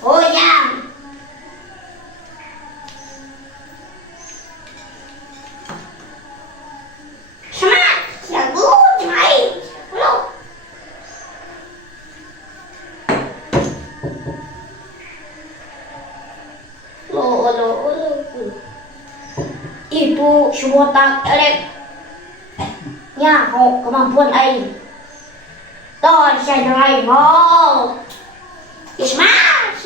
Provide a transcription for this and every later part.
Oh ya. Semangat, lagu main. Lo. Itu semua tak elek. Nhà họ có bằng buồn ấy. Tôi sẽ nói ngô. Ismail,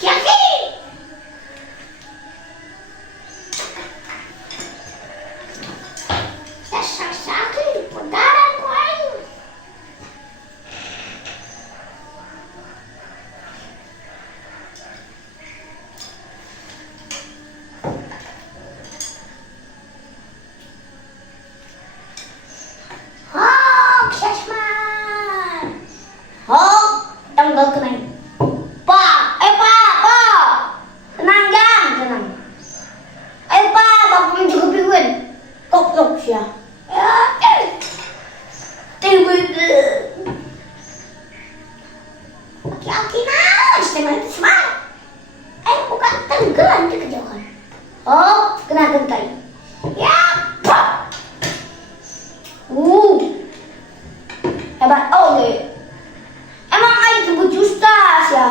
Jackie. Dasar sakit, pegangan ku aing. Hok, Ismail. Hok, tanggal ke naik. Ya. Laki-laki nangis dengan semangat. Bukan tenggelam di kejauhan. Oh, kena gentai. Ya, pop. Hebat oke. Emang air kebut justas ya.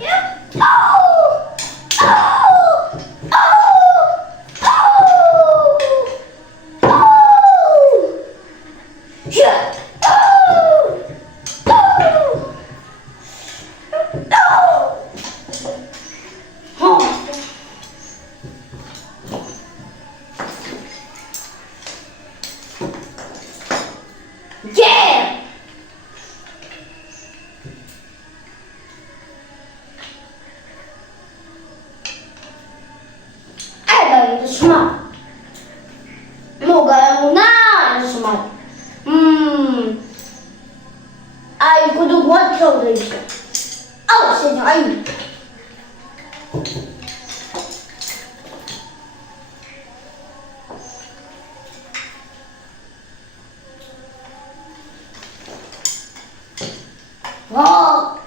Ya. Smart. Moga yang benar smart. Ay kudu buat show deh. Awas ya ay. Wow.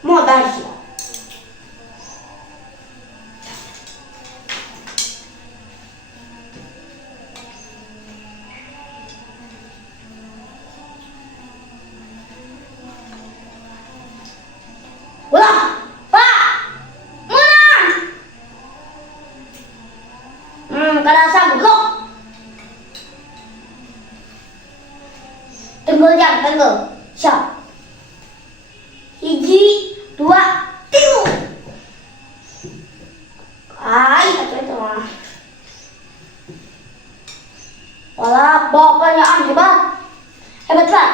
Modalnya. Wah, Pak, mana? Kada sablok. Tenggelam jangan tenggelam. Siap. Hiji, dua, tilu. Kata itu mah. Walah, bapaknya hebat. Hebat, Pak.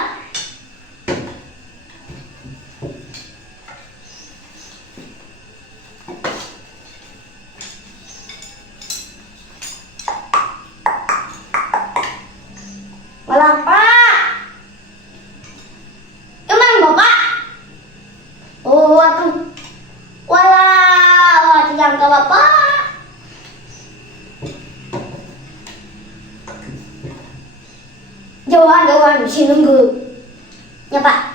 Walah, Pak. Emang Bapak? Oh, atuh. Walah, tidak ke Bapak. Jauhan si nunggu. Ya, Pak.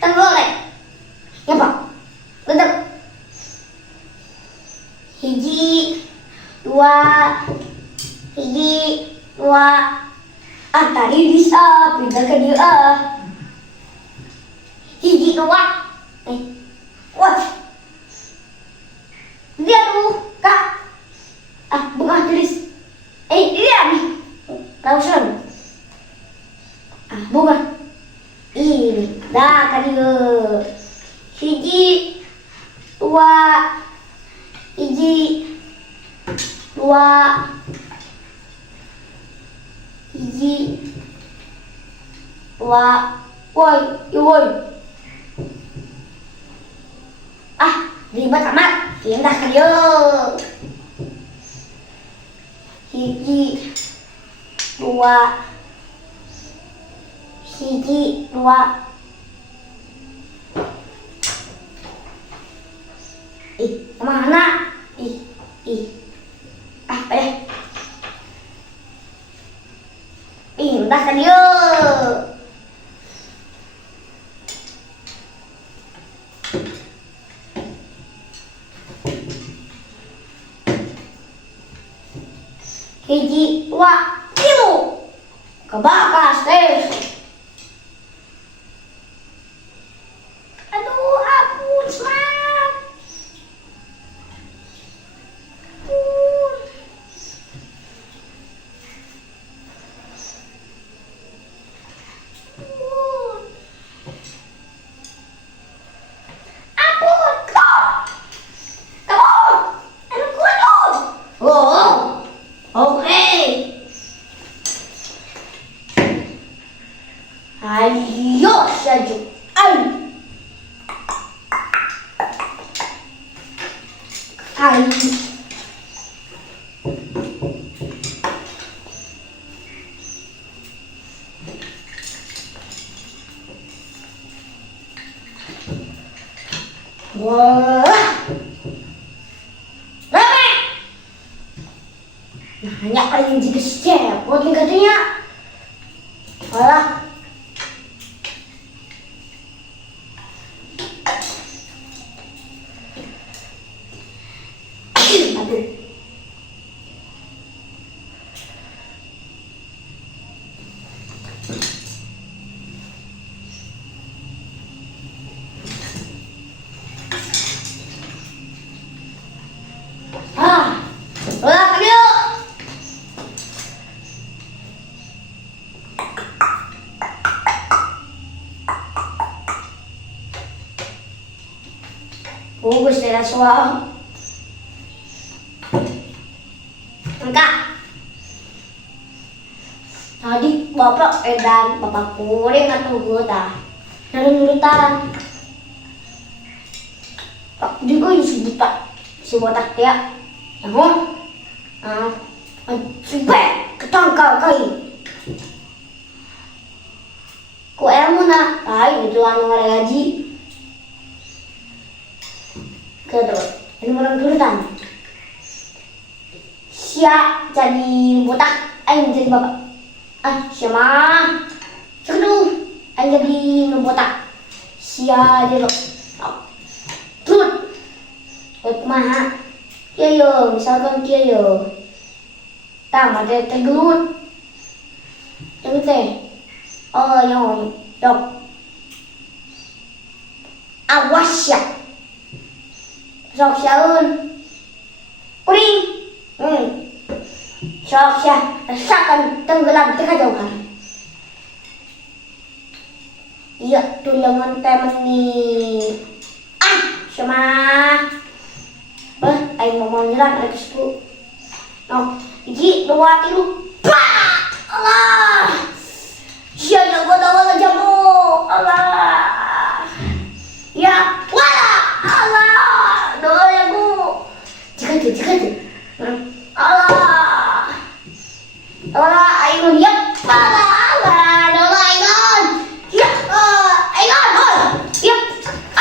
Tengok leh. Ya, Pak. Bentar. Hiji, dua. Tadi bisa pindah ke dia. Hiji, dua. Wah. Lihat tuh, Kak. Bukan tulis. Lihat nih. Tahu sen. Bukan. Ini. Dah kan dia. Hiji, dua. Hiji, dua. Hiji, dua. Woi. Ribet amat. Pindah ke dia. hiji dua hiji dua kemana entah kan dia hiji dua tilu kebakas aduh ampun semak ayo saja wah rame hanya paling juga cepot nih katanya malah bagus deh soal enggak tadi bapak edan bapak kuring atau gue dah nurutan pak juga si botak dia namun cepet ketangkal kali ku ilmu nak ay gitu anu ngaji kedua ini orang nurutan siap jadi botak ayo jadi bapak siapa sekedu ayo jadi botak siap dia lo turut kumaha kia yo misalkan kia yo tama tegelut yang teh yang dok awas ya sok siaun kuring sok sia rasakan tenggelam teka jauhan iya tulangan temen nih sama ayo mau nyerang ada kesku hiji dua tilu Allah iya ya gua tahu aja bu Allah ya wala Allah doa ya bu jika Allah Allah ayo lihat Allah doa ingon ya ingon ya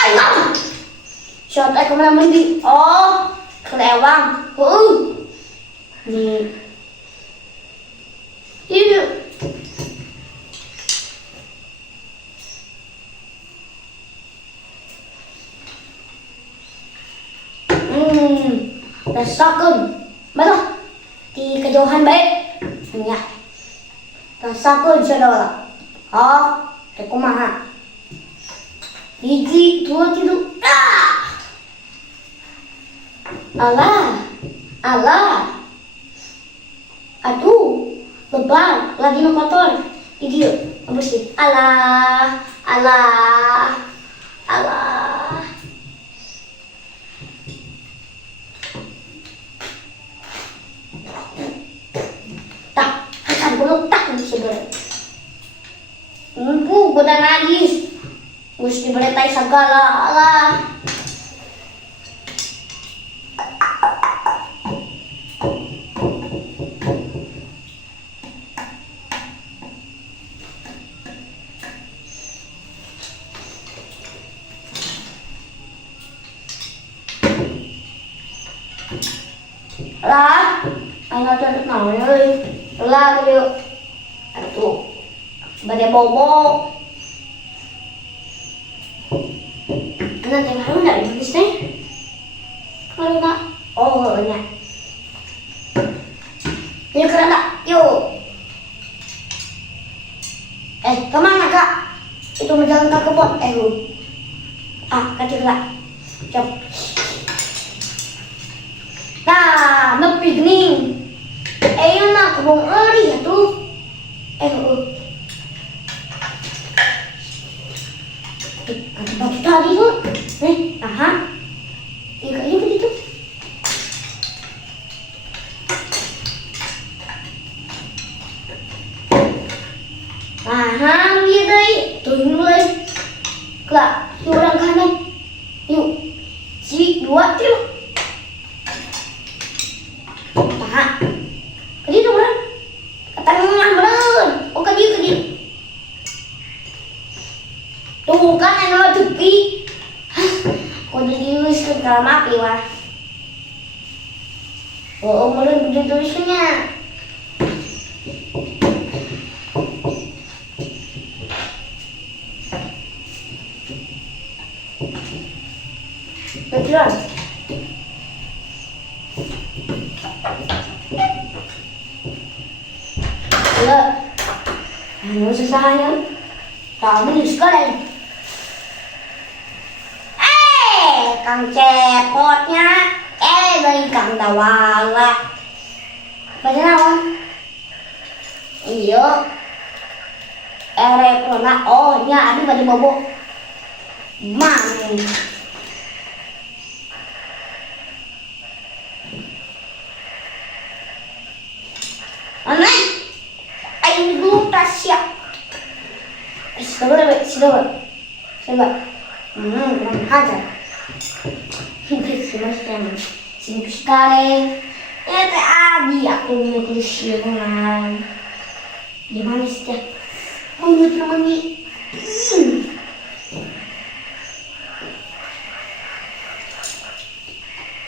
ingon shot aku malah mandi kelewang nih ini rasakan malah di kejauhan baik ya rasakan saudara kumaha hiji dua tilu Allah aduh lebay lagi no kotor iki bersih Allah tak akan gulung tak nih sebenarnya gue udah najis mesti beretai segala Allah Lah, anh ơi cho nước nổi ơi. La cái điều. Tuh. Sebagai bobo. Nanti malu nggak ditulis deh? Malu nggak? Oh, enggak. Yuk keren tak? Yuk. Kemana kak? Itu menjalan ke kebun. Kecil kak. Cep. Nah, nepi gini. Yun na, kebun eri ya tuh. Batu tadi tuh. Iya kayaknya begitu. Dia đây. Turun dulu. Kak, yuk orang kanan. Yuk. Si, 2, 3. Kadi tu orang. Ketengah bener. Oh, kadi. Tuh kan yang lo tepi. Kau jadi tulis ke dalam api wah. Oh, belum tulisnya. Betul. Ya, anu susahnya. Kamu di sekolah. Kang cepotnya. Dari kang dawala. Baca naon? Iya. Corona. Oh, nya abi bade bobo. Mang. Aneh. Ayo dulu tasya. Sudah. Hajar. Sini sekali. Adi aku mau siaran. Gimana sih? Mau mandi.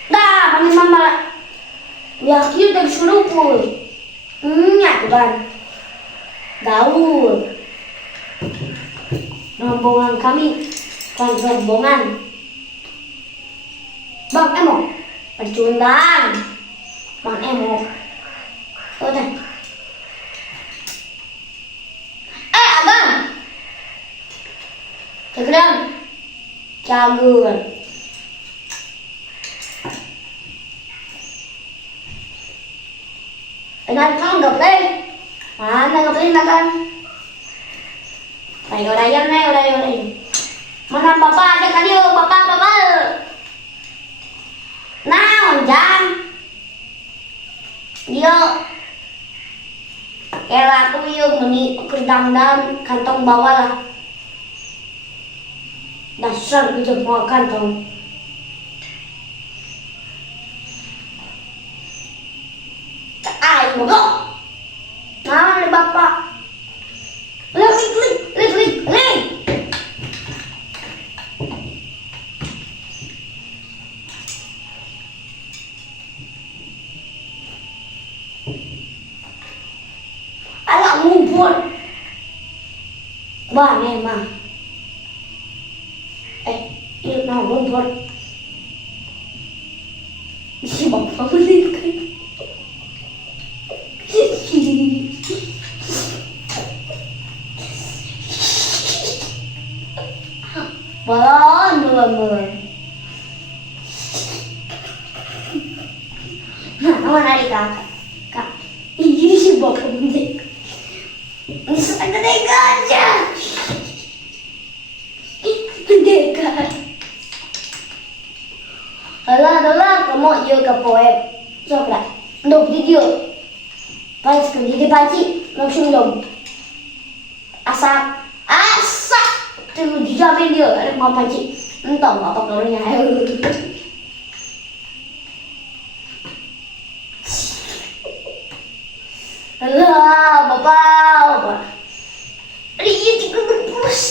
Dah, kami mama. Ya kita disuruh pun. Tuh kan. Daun. Rombongan kami. Rombongan. Bang Emo. Percundang. Bang Emo. Udah. Abang. Cagur. Cagur. Kau nggak play? Mana nggak play makan? Udah. Mana papa aja kali yo, papa. Nah, jam. Yo. Kela tuh yo meni kedang kantong bawah lah. Dasar gitu mau kantong. Ayo go. Nah, bapak. Lik. Alah ngumpul. Bah, memang. Ini mau ngumpul. Si bapak beli kan. Belum. Nah, mana nih kak? Ini si bapak beli. Ini setengah aja. Pendekat. Alah, kamu iya ke poem. Coba, untuk video. Pas di panci, langsung dong. Asak. Tuh dijamin dia, ada mau panci. Entah apa keluarnya. Alah, bapak. Ini juga berpus.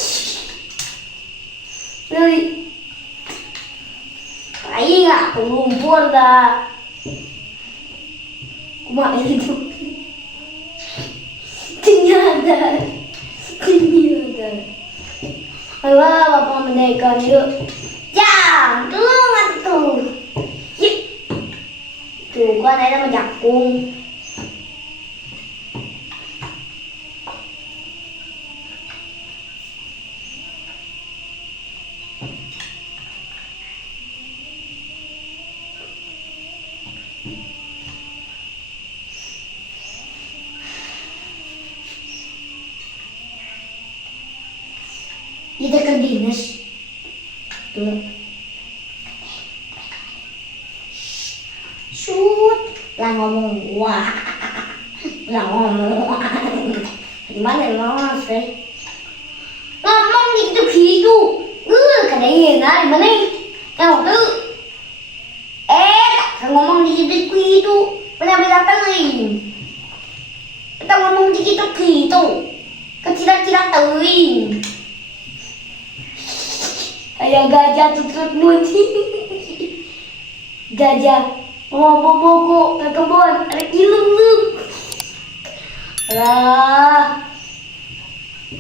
Ayo nggak lumpur dah. Mak itu ternyata ayo bapak menaikkan yuk jangan tuh tuh con này nó mà giặt cuồng Kita ke dinas tuh shoot là ngomong wah là ngomong gimana ya sih ngomong gitu kadangnya gimana yang waktu kan ngomong gitu benar datangin kita ngomong gitu kecil-kecil tuin ayah gajah tutut muci gajah mau bobo ke kebun ada ilung alah